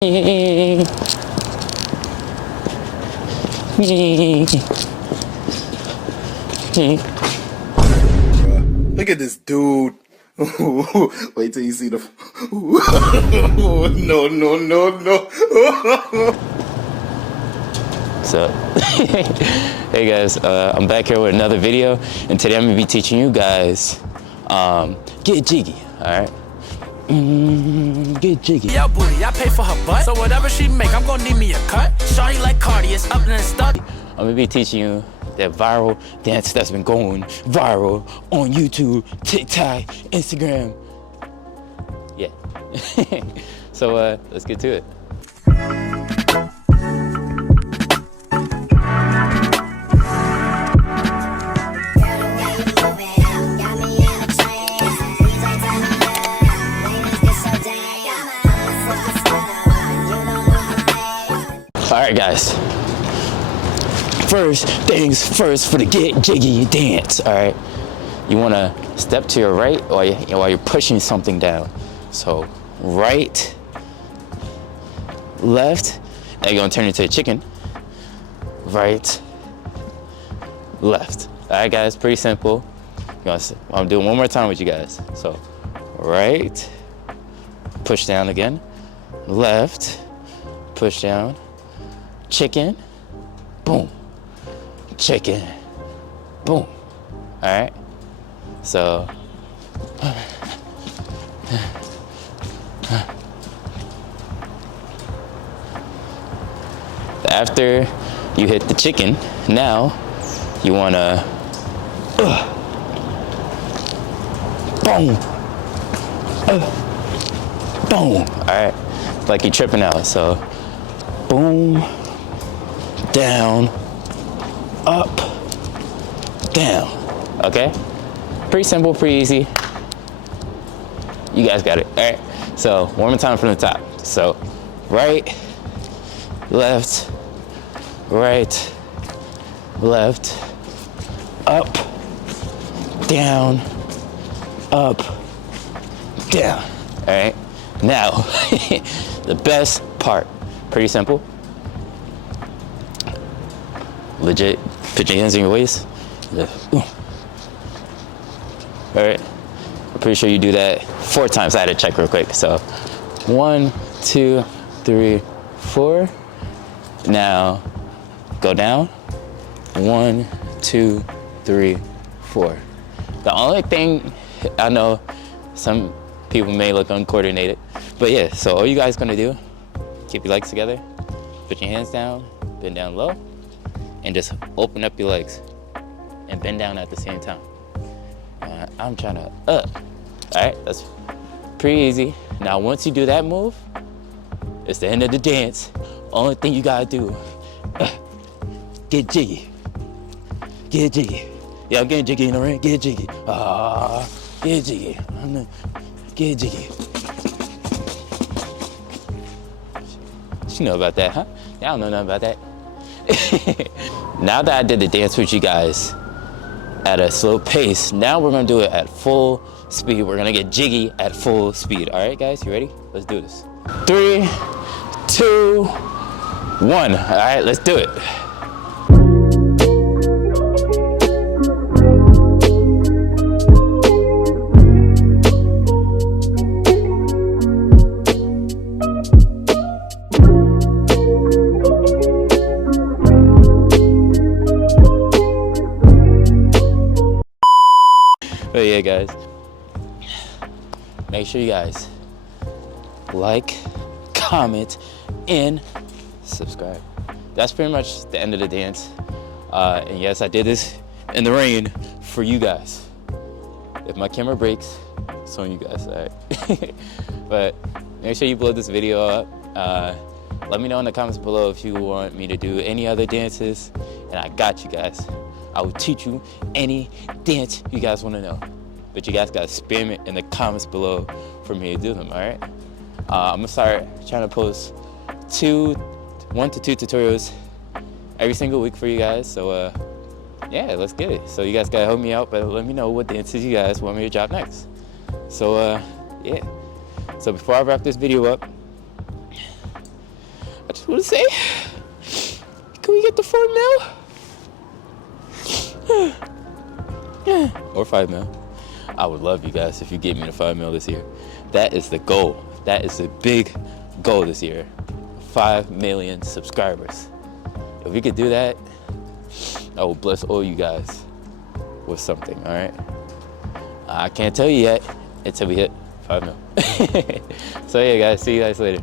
Look at this dude. Wait till you see the. No, no, no, no. So, hey guys, I'm back here with another video, and today I'm gonna be teaching you guys get jiggy. All right. Get jiggy. Yo, booty, I pay for her butt, so whatever she make, I'm gonna need me a cut. Shawty like Cardi, it's up and stuck. I'm gonna be teaching you that viral dance that's been going viral on YouTube, TikTok, Instagram. Yeah. So let's get to it. All right, guys. First things first for the get jiggy dance. All right, you want to step to your right while you're pushing something down. So right, left, and you're gonna turn into a chicken. Right, left. All right, guys, pretty simple. I'm doing one more time with you guys. So right, push down again. Left, push down. Chicken, boom. Chicken, boom. All right. So after you hit the chicken, now you wanna boom, boom. All right, like you're tripping out. So boom, down, up, down. Okay? Pretty simple, pretty easy. You guys got it. All right. So one more time from the top. So right, left, right, left, up, down, up, down. All right. Now, the best part. Pretty simple. Legit, put your hands in your waist. All right, I'm pretty sure you do that 4 times. I had to check real quick. So 1, 2, 3, 4. Now go down. 1, 2, 3, 4. The only thing, I know some people may look uncoordinated, but yeah, so all you guys gonna do, keep your legs together, put your hands down, bend down low, and just open up your legs and bend down at the same time. I'm trying to up. All right, that's pretty easy. Now, once you do that move, it's the end of the dance. Only thing you gotta do, get jiggy. Get jiggy. Yeah, I'm getting jiggy in the ring. Get jiggy. Get jiggy. Get jiggy. You know about that, huh? Y'all don't know nothing about that. Now that I did the dance with you guys at a slow pace, now we're gonna do it at full speed. We're gonna get jiggy at full speed. All right, guys, you ready? Let's do this. 3, 2, 1. All right, let's do it. But yeah, guys, make sure you guys like, comment, and subscribe. That's pretty much the end of the dance. And yes, I did this in the rain for you guys. If my camera breaks, it's on you guys, all right? But make sure you blow this video up. Let me know in the comments below if you want me to do any other dances, and I got you guys. I will teach you any dance you guys want to know. But you guys got to spam it in the comments below for me to do them, all right? I'm going to start trying to post 1 to 2 tutorials every single week for you guys. So, yeah, let's get it. So you guys got to help me out, but let me know what dances you guys want me to drop next. So, yeah. So before I wrap this video up, I just want to say, can we get the 4 mil? Or 5 mil. I would love you guys if you gave me the 5 mil this year. That is the goal. That is the big goal this year. 5 million subscribers. If we could do that, I will bless all you guys with something, all right? I can't tell you yet until we hit 5 mil. So yeah, guys, see you guys later.